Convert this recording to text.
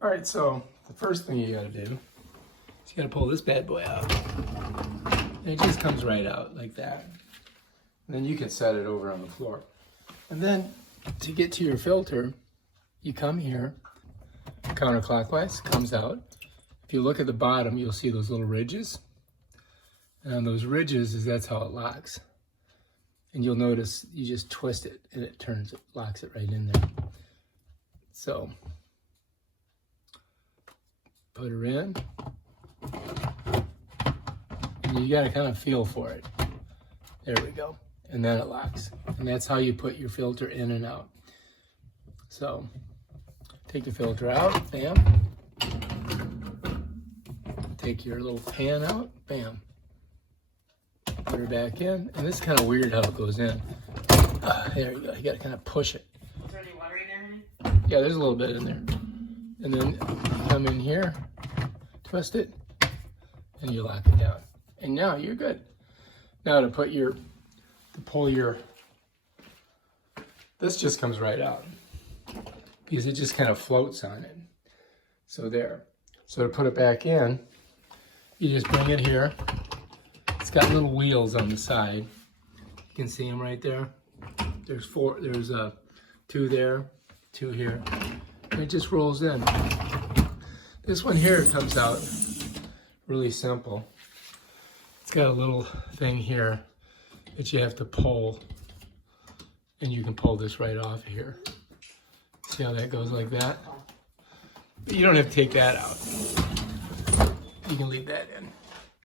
All right, so the first thing you gotta do is you gotta pull this bad boy out. And it just comes right out like that. And then you can set it over on the floor. And then to get to your filter, you come here, counterclockwise, comes out. If you look at the bottom, you'll see those little ridges. And on those ridges, that's how it locks. And you'll notice you just twist it and it turns it, locks it right in there. So, put her in. And you gotta kind of feel for it. There we go. And then it locks. And that's how you put your filter in and out. So, take the filter out, bam. Take your little pan out, bam. Put her back in, and this is kind of weird how it goes in. There you go, you gotta kind of push it. Is there any water in there? Yeah, there's a little bit in there. And then come in here, twist it, and you lock it down. And now you're good. Now to pull your, this just comes right out because it just kind of floats on it. So there. So to put it back in, you just bring it here. It's got little wheels on the side. You can see them right there. There's two there, two here. And it just rolls in. This one here comes out really simple. It's got a little thing here that you have to pull, and you can pull this right off of here. See how that goes like that? But you don't have to take that out. You can leave that in.